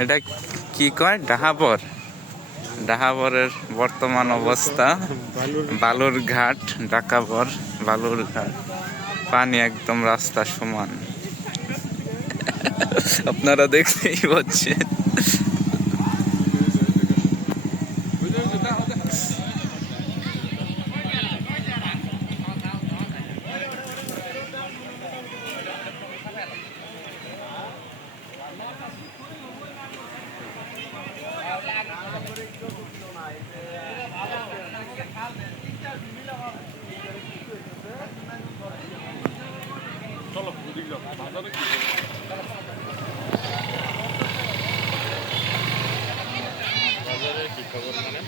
এটা কি কয়? ডাহাবর। ডাহাবরের বর্তমান অবস্থা। বালুর ঘাট ডাকাবর বালুর ঘাট পানি একদম রাস্তা সমান। আপনারা দেখতেই পাচ্ছেন। চলো বাজারে খবর মানে?